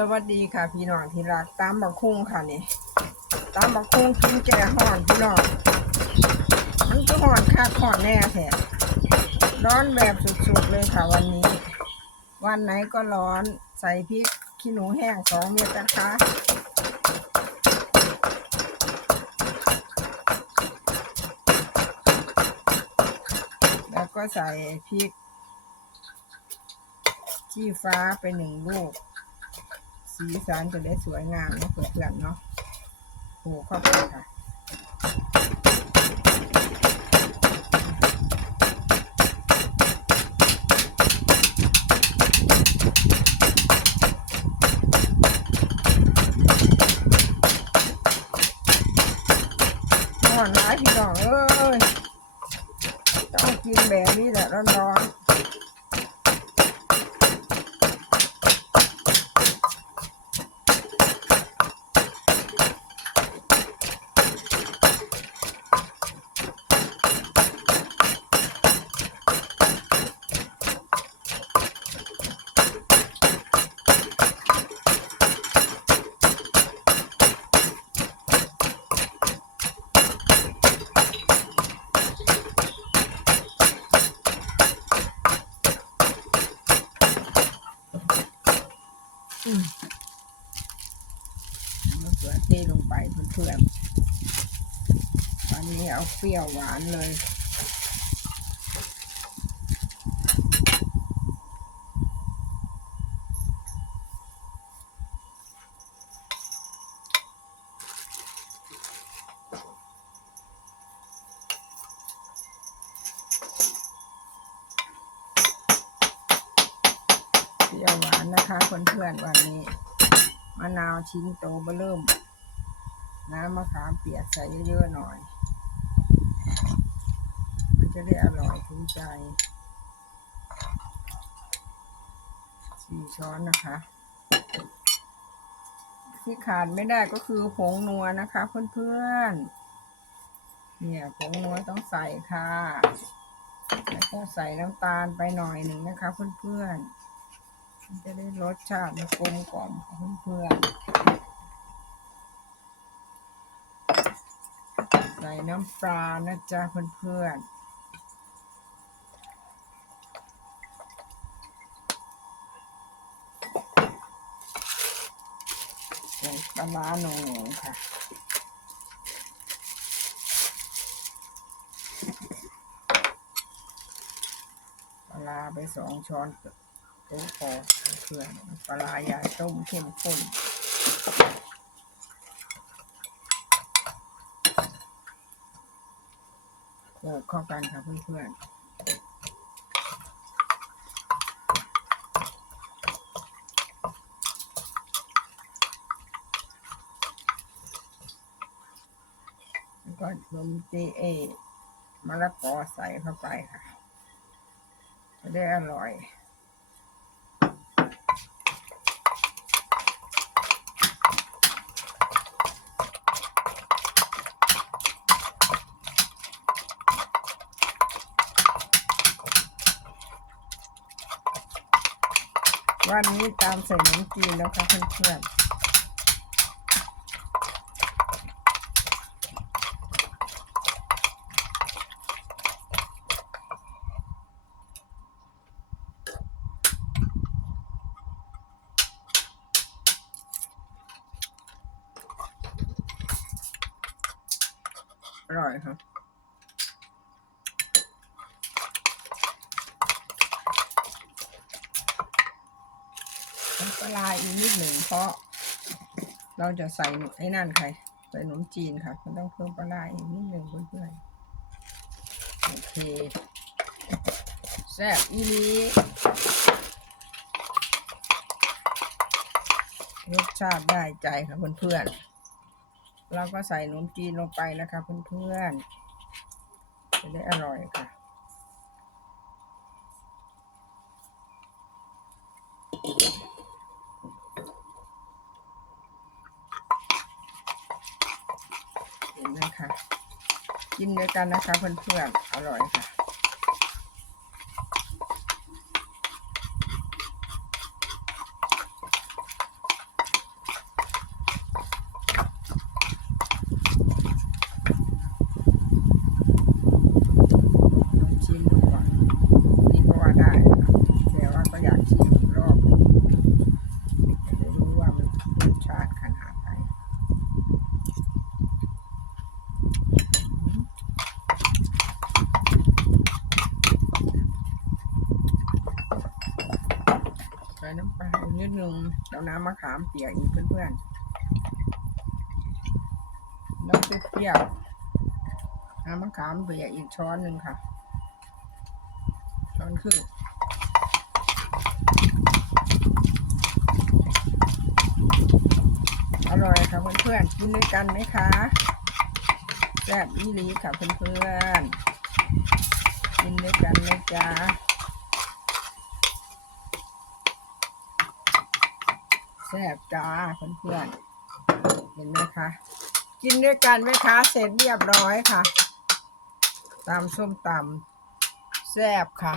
สวัสดีค่ะพี่น้องที่รักตามบักคุ้งค่ะนี่ตามบักคุ้งกินแก่ห่อนพี่น้องมันก็ห่อนคักห่อนแน่แท้ร้อนแบบสุดๆเลยค่ะวันนี้ วันไหนก็ร้อนใส่พริกขี้หนูแห้งสองเม็ดนะคะแล้วก็ใส่พริก ชี้ฟ้าไปหนึ่งลูก สีสันจะได้สวยงามนะเพื่อนๆเนาะโขลกเข้าไปค่ะห่อนร้ายพี่น้องเอ้ยต้องกินแบบนี้แหละร้อนๆ ลงไปเพื่อนๆตอนนี้เอาเปรี้ยวหวานเลยเปรี้ยวหวานนะคะเพื่อนๆวันนี้มะนาวชิ้นโตเบอเริ่ม น้ำมะขามเปียกใส่เยอะๆหน่อย มันจะได้อร่อยถึงใจสี่ช้อนนะคะ ที่ขาดไม่ได้ก็คือผงนัวนะคะเพื่อนๆ เนี่ยผงนัวต้องใส่ค่ะแล้วก็ใส่น้ำตาลไปหน่อยหนึ่งนะคะเพื่อนๆจะได้รสชาติกลมกล่อมเพื่อนๆ ใส่น้ำปลานะจ๊ะเพื่อนๆใส่ปลาร้าหนูค่ะ ปลาร้าไปสองช้อนโต๊ะพอเพื่อนปลาร้ายาต้มเข้มข้น โขกเข้ากันค่ะเพื่อนๆแล้วก็นมเจเอมะละกอใส่เข้าไปค่ะจะได้อร่อย วันนี้ตามใส่น้ำจีนแล้วค่ะเพื่อนอร่อยค่ะน้ำปลาอีกนิดหนึ่งเพราะ เราจะใส่ไอ้นั่นค่ะใส่ขนมจีนค่ะ มันต้องเพิ่มปลาอีกนิดหนึ่งเพื่อนๆโอเคแซ่บอีลีรสชาติได้ใจค่ะเพื่อนๆเราก็ใส่ขนมจีนลงไปนะคะเพื่อนๆจะได้อร่อยค่ะ เห็นไหม คะกินด้วยกันนะคะเพื่อนๆอร่อยค่ะ ชาติขนาดไหนใส่น้ำปลาอีกนิดนึงแล้วน้ำมะขามเปียกอีกเพื่อนๆน้ำเปรี้ยวน้ำมะขามเปียกอีกช้อนหนึ่งค่ะ ช้อนครึ่งอร่อยค่ะเพื่อนๆกินด้วยกันไหมคะแซ่บอีลีค่ะเพื่อนๆกินด้วยกันไหมจ๊ะ ซ่บจ้าเพื่อนๆเห็นไหมคะ กินด้วยกันไหมคะ เสร็จเรียบร้อยค่ะตามส้มตำแซ่บค่ะ